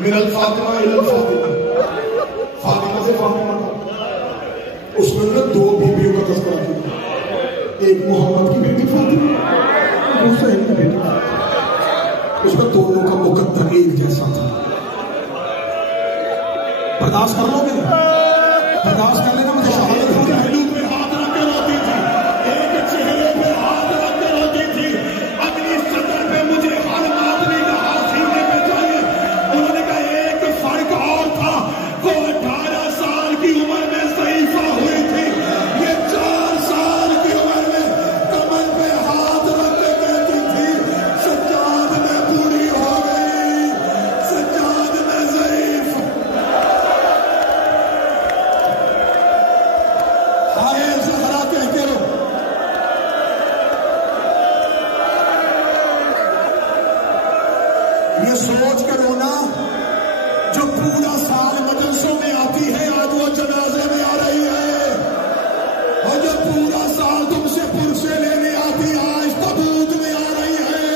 मिनल फातिमा इलल फातिमा, फातिमा से फातिमा का, उसमें उन्होंने दो बीवियों का तस्करा किया, एक मोहम्मद की बेटी फातिमा, दूसरा की बेटी, उसमें दोनों का मुकद्दर एक जैसा था। बर्दाश्त कर लोगे? बर्दाश्त कर लेना। मुझे शहादत हो जाए। में हाथ रख के रोती थी, एक चेहरे पे हाथ रख के रोती थी, अगली सदर पे मुझे हर आदमी का हाथ सीने पे चाहिए। उन्होंने कहा एक फर्क और था, वो 18 साल की उम्र में ज़ईफ़ा हुई थी, ये 4 साल की उम्र में कमर पे हाथ रख के कहती थी सज्जाद में बूढ़ी हो गई, सज्जाद में ज़ईफ़। हाय ज़हरा कहते रहो। ये सोच कर रोना जो पूरा साल मदरसों में आती है, आज वो जनाजे में आ रही है, और जो पूरा साल तुमसे पुरसे लेने आती, आज तबूत में आ रही है।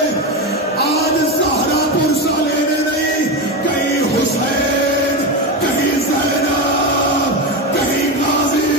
आज ज़हरा पुरसा लेने नहीं, कहीं हुसैन, कहीं ज़ैनब, कहीं गाजी।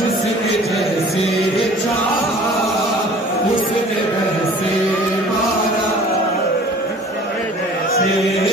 जिसने जैसे चाहा उसने वैसे मारा, जिसने जैसे